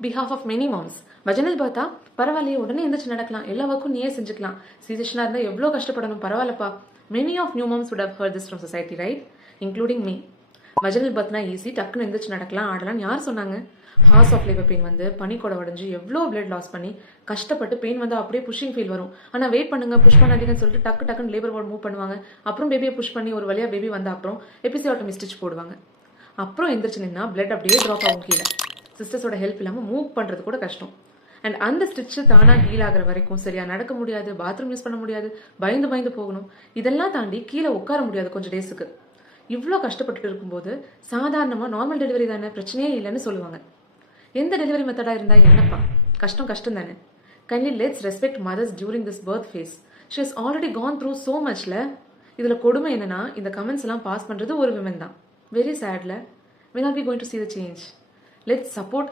behalf of many moms. வஜனல் பார்த்தா பரவாயில்லையே, உடனே எந்திரிச்சு நடக்கலாம், எல்லா ஒர்க்கும் நீயே செஞ்சுக்கலாம், சீசேஷனா இருந்தா எவ்வளோ கஷ்டப்படணும், பரவாயில்லப்பா. Many of new moms would have heard this from society, right? Including me. Vaginal பர்த்னா ஈஸி, டக்குன்னு எந்திரிச்சு நடக்கலாம், ஆடலாம். யார் சொன்னாங்க? ஹார்ஸ் ஆஃப் லேபர் பெயின் வந்து பனிக்கூட உடஞ்சி எவ்வளோ பிளட் லாஸ் பண்ணி கஷ்டப்பட்டு பெயின் வந்து அப்படியே புஷிங் ஃபீல் வரும். ஆனால் வெயிட் பண்ணுங்க, புஷ் பண்ணாதீங்கன்னு சொல்லிட்டு டக்குன்னு லேபர் வார்டு மூவ் பண்ணுவாங்க. அப்புறம் பேபியை புஷ் பண்ணி ஒரு வழியாக பேபி வந்த அப்புறம் எபிசியோட்டமி ஸ்டிச் போடுவாங்க. அப்புறம் எந்திரிச்சு நின்னா பிளட் அப்படியே ட்ராப் ஆகும் கீழே. சிஸ்டர்ஸோட ஹெல்ப் இல்லாமல் மூவ் பண்ணுறது கூட கஷ்டம். அண்ட் அந்த ஸ்டிச்சு தானாக ஹீல் ஆகிற வரைக்கும் சரியாக நடக்க முடியாது, பாத்ரூம் யூஸ் பண்ண முடியாது, பயந்து போகணும். இதெல்லாம் தாண்டி கீழே உட்கார முடியாது கொஞ்சம் டேஸுக்கு. இவ்வளோ கஷ்டப்பட்டு இருக்கும்போது சாதாரணமாக நார்மல் டெலிவரி தானே, பிரச்சனையே இல்லைன்னு சொல்லுவாங்க. எந்த டெலிவரி மெத்தடாக இருந்தால் என்னப்பா, கஷ்டம் தானே. Kindly let's respect mothers during this birth phase. She has already gone through so மச்ல. இதில் கொடுமை என்னன்னா, இந்த கமெண்ட்ஸ் எல்லாம் பாஸ் பண்ணுறது ஒரு விமன் தான். Very சேட்ல. When are we going to see the change? Let's support